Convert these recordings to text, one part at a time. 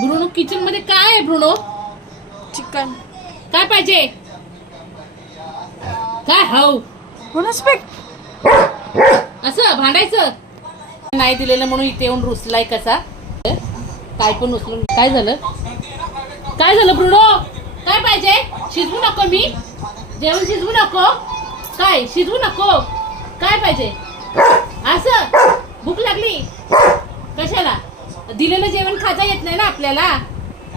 Bruno kitchen मध्ये काय आहे ब्रुनो? चिकन. काय पाहिजे? काय हाऊ असं भांडायचं नाही दिलेलं म्हणून इथे येऊन रुसलाय कसा. काय पण उचलून काय झालं? काय झालं ब्रुनो? काय पाहिजे? शिजवू नको मी जेवण शिजवू नको. काय शिजवू नको? काय पाहिजे? असं भूक लागली कशाला? दिलेलं जेवण खाता येत नाही ना आपल्याला.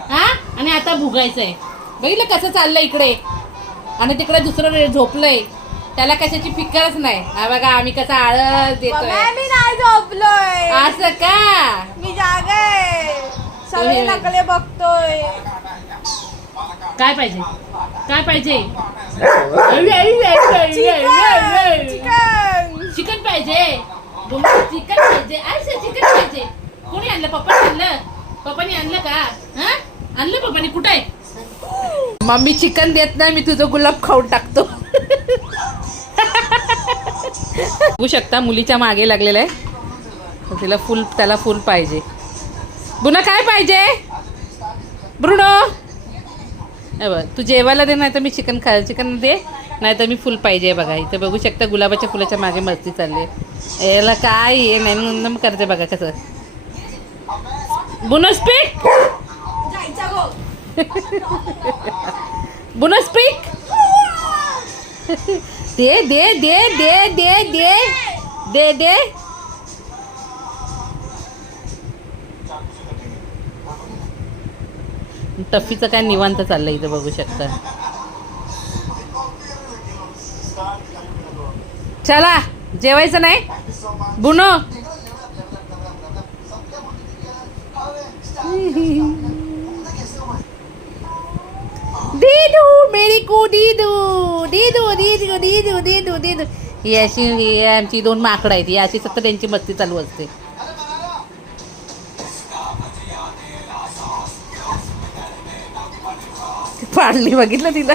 हा आणि आता भुगायचंय. बघितलं कसं चाललंय इकडे आणि तिकडे दुसरं झोपलंय. त्याला कशाची फिकरच नाही. हा बघा आम्ही कसा आळस देतोय. मी नाही झोपलोय. असं का? मी जागे सगळे नकले बघतोय. काय पाहिजे? काय पाहिजे? चिकन. चिकन पाहिजे. चिकन पाहिजे. असं चिकन पाहिजे. कोणी आणलं? पप्पाने आणलं? पप्पाने आणलं का? हा आणलं पप्पाने? कुठं आहे? मम्मी चिकन देत नाही. मी तुझं गुलाब खाऊन टाकतो. बघू शकता मुलीच्या मागे लागलेलं आहे. तिला फुल त्याला फुल पाहिजे. बुना काय पाहिजे? ब्रुनो तू जेवायला दे नाही तर मी चिकन चिकन दे नाही तर मी फुल पाहिजे. बघा इथं बघू शकता गुलाबाच्या फुलाच्या मागे मस्ती चालली. याला काय आहे नाही करते बघा कसं. बुनो स्पीक. बुनो स्पीक. दे दे दे दे दे दे दे दे. टफीचं काय निवांत चाललंय इथं बघू शकता. चला जेवायचं नाही बुनो. दीदू मेरी को दीदू दीदू दीदू दीदू दीदू दीदू. ही अशी आमची दोन माकडं आहेत. ही अशी सतत त्यांची मस्ती चालू असते. पाडली बघितलं तिला.